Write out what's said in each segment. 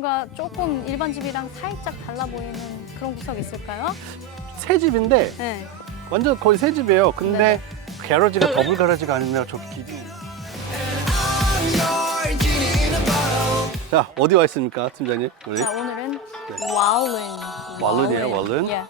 뭔가 조금 일반 집이랑 살짝 달라 보이는 그런 구석 있을까요? 새 집인데 네. 완전 거의 새 집이에요. 근데 네. 가라지가 더블 가라지가 아니라 길이. 자 어디 와 있습니까, 팀장님? 우리 자 오늘은 네. 왈룬. 왈룬이에요, 왈룬? 예.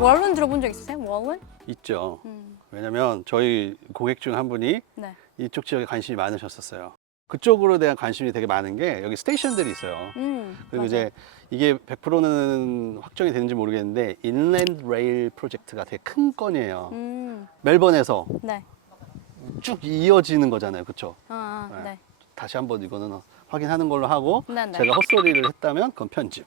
왈룬 들어본 적 있으세요? 왈룬? 있죠. 음. 왜냐면 저희 고객 중 한 분이 네. 이쪽 지역에 관심이 많으셨었어요. 그쪽으로 대한 관심이 되게 많은 게 여기 스테이션들이 있어요. 음. 그리고 맞아요. 이제 이게 100%는 확정이 되는지 모르겠는데 인랜드 레일 프로젝트가 되게 큰 건이에요. 음. 멜번에서 네. 쭉 이어지는 거잖아요. 그렇죠? 아, 아, 네. 네. 다시 한번 이거는 확인하는 걸로 하고 네, 네. 제가 헛소리를 했다면 그건 편집.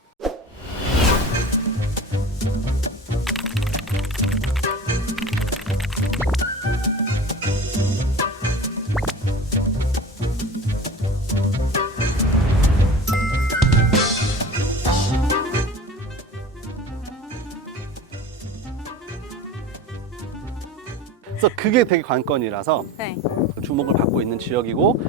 그래서 그게 되게 관건이라서 네. 주목을 받고 있는 지역이고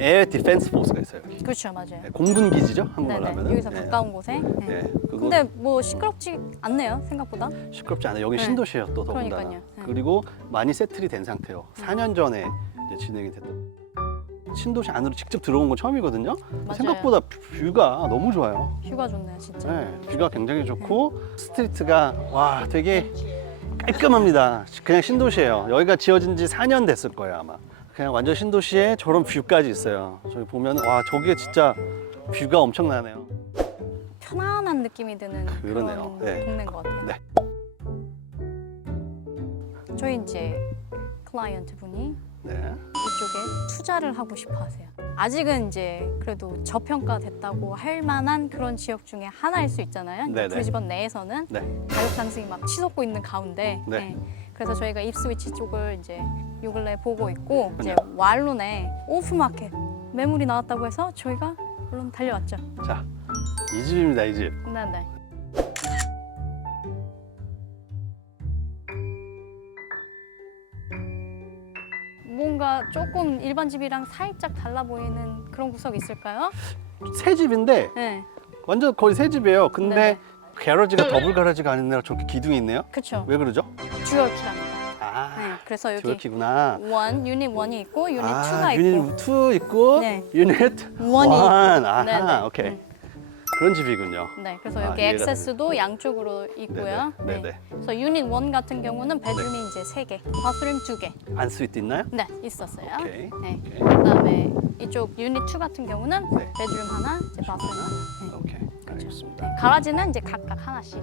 에어 디펜스 포스가 있어요. 그렇죠, 맞아요. 네, 공군 기지죠 한국말로 네네. 하면은. 여기서 네. 가까운 곳에. 네. 네. 그리고 근데 뭐 시끄럽지 않네요, 생각보다. 시끄럽지 않아요. 여기 네. 신도시예요 또 더군다나. 그러니까요. 네. 그리고 많이 세틀이 된 상태요. 4년 전에 이제 진행이 됐던. 신도시 안으로 직접 들어온 건 처음이거든요. 맞아요. 생각보다 뷰가 너무 좋아요. 휴가 좋네요, 진짜. 네, 뷰가 굉장히 좋고 스트리트가 와 되게 깔끔합니다. 그냥 신도시예요. 여기가 지어진 지 4년 됐을 거예요 아마. 그냥 완전 신도시에 저런 뷰까지 있어요. 저기 보면 와 저게 진짜 뷰가 엄청나네요. 편안한 느낌이 드는 그러네요. 그런 네. 동네인 것 같아요. 네. 저희 이제 클라이언트 분이 네. 이쪽에 투자를 하고 싶어 하세요. 아직은 이제 그래도 저평가 됐다고 할 만한 그런 지역 중에 하나일 수 있잖아요. 네네. 브리즈번 내에서는 네. 가격 상승이 막 치솟고 있는 가운데 네. 그래서 저희가 입스위치 쪽을 이제 요 근래 보고 있고 이제 네. 왈론에 오프마켓 매물이 나왔다고 해서 저희가 물론 달려왔죠. 자, 이 집입니다, 이 집. 네네. 뭔가 조금 일반 집이랑 살짝 달라 보이는 그런 구석 있을까요? 새 집인데 네, 완전 거의 새 집이에요. 근데 네네. 가라지가 더블 가라지가 아니라 저렇게 기둥이 있네요. 그렇죠. 왜 그러죠? 듀얼키랍니다. 아, 네, 그래서 여기 저렇게구나. 원 유닛 원이 있고 유닛 아, 투가 있고 유닛 2 있고 네. 유닛 원이 1. 있고. 아하, 네네. 오케이. 음. 그런 집이군요. 네, 그래서 아, 여기 이해가 액세스도 양쪽으로 있고요. 네네. 네네. 그래서 유닛 원 같은 경우는 베드룸이 이제 세 개, 바스룸 두 개. 안 스위트 있나요? 네, 있었어요. 오케이. 네. 오케이. 그다음에 이쪽 유닛 2 같은 경우는 네. 베드룸 하나, 이제 바스룸 하나. 네. 오케이. 알겠습니다. 네, 가라지는 이제 각각 하나씩.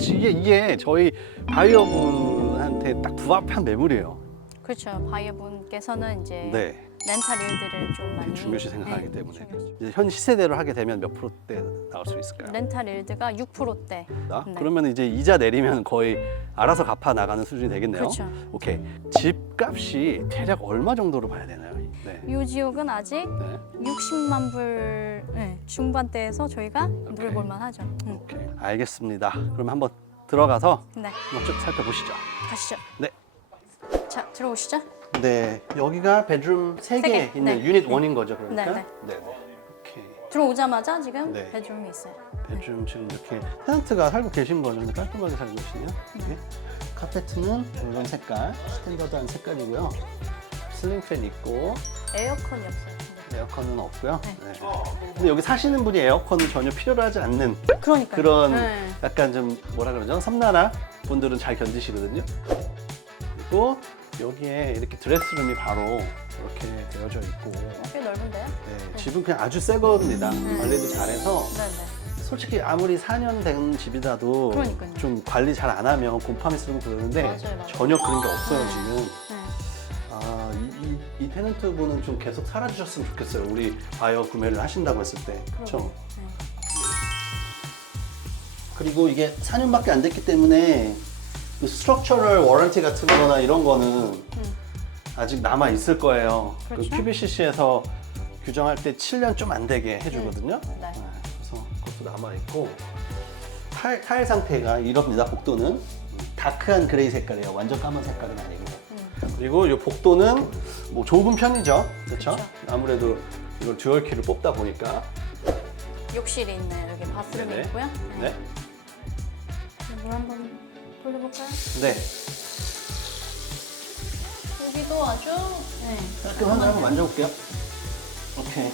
이게 이게 저희 바이어분한테 딱 부합한 매물이에요. 그렇죠. 바이어분께서는 이제 네. 렌탈 일들을 좀 많이 중요시 생각하기 네, 때문에 중요시. 이제 현 시세대로 하게 되면 몇 프로대 나올 수 있을까요? 렌탈 일드가 6%대. 나? 네. 그러면 이제 이자 내리면 거의 알아서 갚아 나가는 수준이 되겠네요. 그렇죠. 오케이. 집값이 대략 얼마 정도로 봐야 되나요? 네. 이 지역은 아직 네. 60만 불 네, 중반대에서 저희가. 노려볼 만하죠. 음. 오케이. 알겠습니다. 그럼 한번 들어가서 네, 한번 쭉 살펴보시죠. 가시죠. 네. 자, 들어오시죠. 네. 여기가 베드룸 세세개 개. 있는 네. 유닛 네. 원인 거죠, 그러니까? 네, 네. 오케이. 들어오자마자 지금 네. 베드룸이 있어요. 베드룸 지금 이렇게 테넌트가 살고 계신 거죠. 근데 깔끔하게 살고 계시네요. 네. 카페트는 이런 색깔, 스탠더드한 색깔이고요. 슬링 팬 있고 에어컨이 없어요. 네. 에어컨은 없고요. 네. 네. 근데 여기 사시는 분이 에어컨을 전혀 필요로 하지 않는 그러니까 그런 네. 약간 좀 뭐라 그러죠? 섬나라 분들은 잘 견디시거든요. 그리고 여기에 이렇게 드레스룸이 바로 이렇게 되어져 있고 꽤 넓은데요? 네, 집은 그냥 아주 새 겁니다. 네. 관리도 잘해서 네네. 솔직히 아무리 4년 된 집이라도 그러니까요. 좀 관리 잘 안 하면 곰팡이 쓰고 그러는데 맞아요, 맞아요. 전혀 그런 게 없어요 네. 지금. 네. 아, 이, 이, 이 테넌트 분은 좀 계속 살아주셨으면 좋겠어요. 우리 바이어 구매를 하신다고 했을 때. 그렇죠? 그러게요. 네. 그리고 이게 4년밖에 안 됐기 때문에 그 스트럭처럴 워런티 같은 거나 이런 거는 음. 아직 남아 있을 거예요. 그 그렇죠. QBCC에서 규정할 때 7년 좀 안 되게 해주거든요. 네. 그래서 그것도 남아 있고 타일, 타일 상태가 이럽니다. 복도는 다크한 그레이 색깔이에요. 완전 까만 색깔은 아니고. 음. 그리고 이 복도는 뭐 좁은 편이죠. 그렇죠? 그쵸. 아무래도 이걸 듀얼 키를 뽑다 보니까 욕실이 있는 여기 바스룸이 네네. 있고요. 네. 물 한번 돌려볼까요? 네. 여기도 아주 네. 깔끔한데 한번 만져볼게요. 오케이. 네.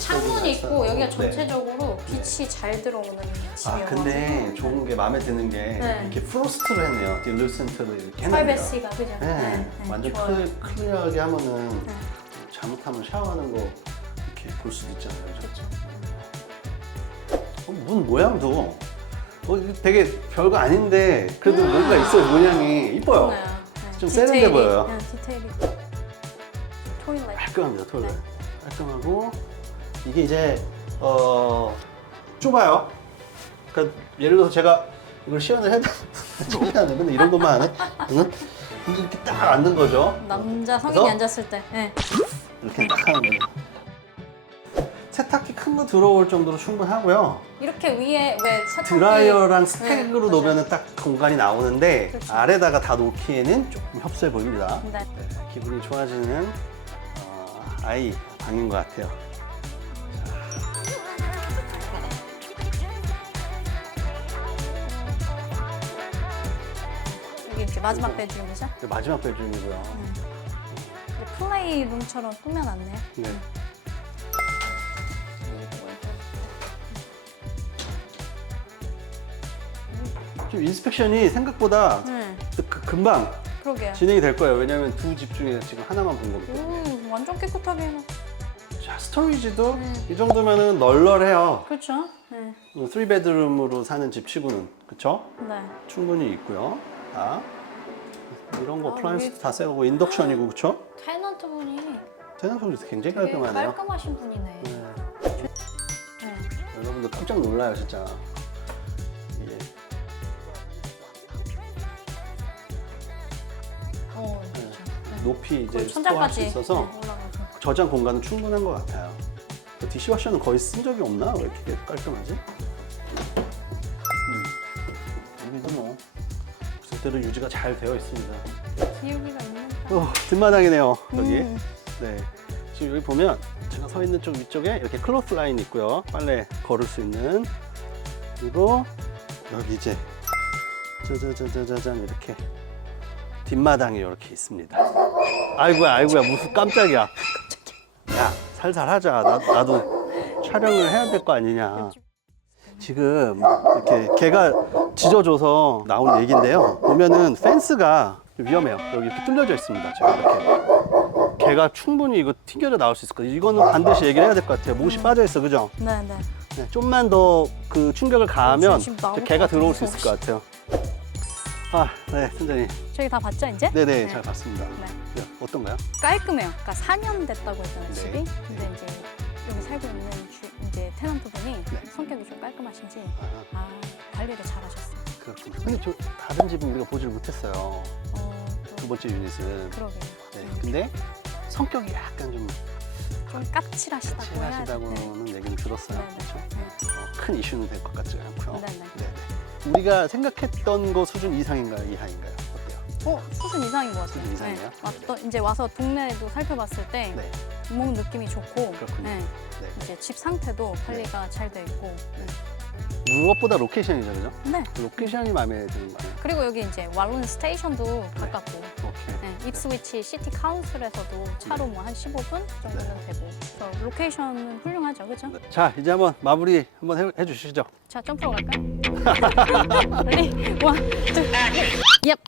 창문이 있고 여기가 전체적으로 빛이 잘 들어오는 네. 아 근데 좋은 게 마음에 드는 게 네. 이렇게 프로스트를 했네요. 딜루센트를 이렇게 했네요. 프라이버시가 그죠? 네. 완전 좋아요. 클, 클리어하게 하면은 네. 잘못하면 샤워하는 거 이렇게 볼 수도 있잖아요. 그죠? 그렇죠. 어, 문 모양도 어, 되게 별거 아닌데 그래도 뭔가 있어요. 모양이 이뻐요. 네. 네. 좀 세련돼 보여요. 네, 디테일이. 토일렛. 깔끔합니다. 토일렛. 네. 깔끔하고 이게 이제 어 좁아요. 그러니까 예를 들어서 제가 이걸 시연을 해도 창피하네. 근데 이런 것만 안 해? 응? 이렇게 딱 앉는 거죠. 남자 성인이 그래서? 앉았을 때. 네. 이렇게 딱 하는 거예요. 세탁기 큰 거 들어올 정도로 충분하고요. 이렇게 위에 왜 세탁기 드라이어랑 스택으로 맞아요. 놓으면 딱 공간이 나오는데 그렇죠. 아래다가 다 놓기에는 조금 협소해 보입니다. 네. 네, 기분이 좋아지는 어, 아이 방인 것 같아요. 여기 이렇게 마지막 베드룸이죠? 이제 마지막 bedroom이고요. 이렇게 플레이룸처럼 꾸며놨네요. 네. 좀 인스펙션이 생각보다 네. 그- 금방 그러게요. 진행이 될 거예요. 왜냐하면 두 집 중에 지금 하나만 본 거기 때문에. 음, 완전 깨끗하게 해놨. 자, 스토리지도 음. 이 정도면은 널널해요. 그렇죠? 네. 3베드룸으로 사는 집 치고는 그쵸? 네. 충분히 있고요. 다 이런 거 아, 플라이스 우리- 다 새고 인덕션이고 그쵸? 테너트 분이 생각보다 굉장히 되게 깔끔하네요. 깔끔하신 분이네. 네. 네. 여러분들 깜짝 놀라요 진짜. 높이 이제 스토어할 수 천장까지 있어서 네. 저장 공간은 충분한 것 같아요. 그 디시워셔는 거의 쓴 적이 없나? 왜 이렇게 깔끔하지? 음. 여기도 뭐 그대로 유지가 잘 되어 있습니다. 기울기가 있는. 어, 뒷마당이네요 여기. 음. 네. 지금 여기 보면 제가 서 있는 쪽 위쪽에 이렇게 클로스 라인이 있고요. 빨래 걸을 수 있는. 그리고 여기 이제 짜자자자자잔 이렇게 뒷마당이 이렇게 있습니다. 아이고야, 아이고야, 무슨 깜짝이야. 야, 살살 하자. 나, 나도 촬영을 해야 될 거 아니냐. 지금 이렇게 개가 짖어줘서 나온 얘기인데요. 보면은 펜스가 좀 위험해요. 여기 이렇게 뚫려져 있습니다. 지금 이렇게. 개가 충분히 이거 튕겨져 나올 수 있을 거예요. 이거는 반드시 얘기를 해야 될 것 같아요. 못이 빠져 있어, 그죠? 네, 네. 네, 좀만 더 그 충격을 가하면 지금 나올 이제 개가 것 들어올 수. 있을 것 같아요. 아, 네, 팀장님. 저희 다 봤죠, 이제? 네네, 잘 봤습니다. 네. 네, 어떤가요? 깔끔해요. 그러니까 4년 됐다고 했잖아요, 네. 집이. 근데 이제 여기 살고 있는 주, 이제 테넌트 분이 네. 성격이 좀 깔끔하신지 아, 아 관리를 잘하셨어요. 그렇군요. 근데 저 다른 집은 우리가 보지를 못했어요. 어, 두 또 번째 유닛은. 그러게요. 네, 음, 근데 성격이 약간 좀 좀 까칠하시다고 해야지. 네. 친하시다고는 얘기는 들었어요. 네, 네. 그렇죠? 네. 어, 큰 이슈는 될 것 같지 않고요. 네, 네. 네. 우리가 생각했던 거 수준 이상인가요? 이하인가요? 어때요? 어, 수준 이상인 것 같아요. 수준 이상이에요? 왔던, 이제 와서 동네도 살펴봤을 때 네. 구멍 느낌이 좋고 그렇군요. 네, 네. 이제 집 상태도 관리가 잘 돼 있고 무엇보다 로케이션이죠, 그죠? 네. 로케이션이 마음에 드는 거 아니에요? 그리고 여기 이제 왈론 스테이션도 가깝고 오케이. 네, 입스위치 시티 카운슬에서도 차로 뭐 한 15분 정도는 되고 그래서 로케이션은 훌륭하죠, 그죠? 네. 자, 이제 한번 마무리 한번 해, 해주시죠. 자, 점프로 갈까요? 레디, 원, 투, 얍!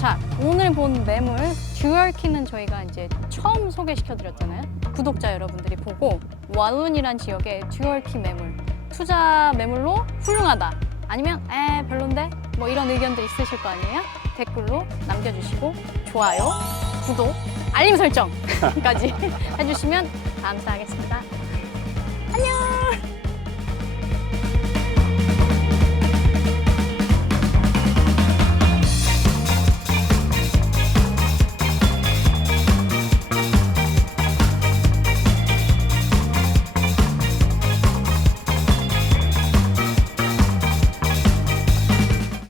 자, 오늘 본 매물 듀얼키는 저희가 이제 처음 소개시켜드렸잖아요. 구독자 여러분들이 보고 와룬이란 지역의 듀얼키 매물 투자 매물로 훌륭하다. 아니면 에 별론데 뭐 이런 의견도 있으실 거 아니에요? 댓글로 남겨주시고 좋아요, 구독, 알림 설정까지 해주시면 감사하겠습니다.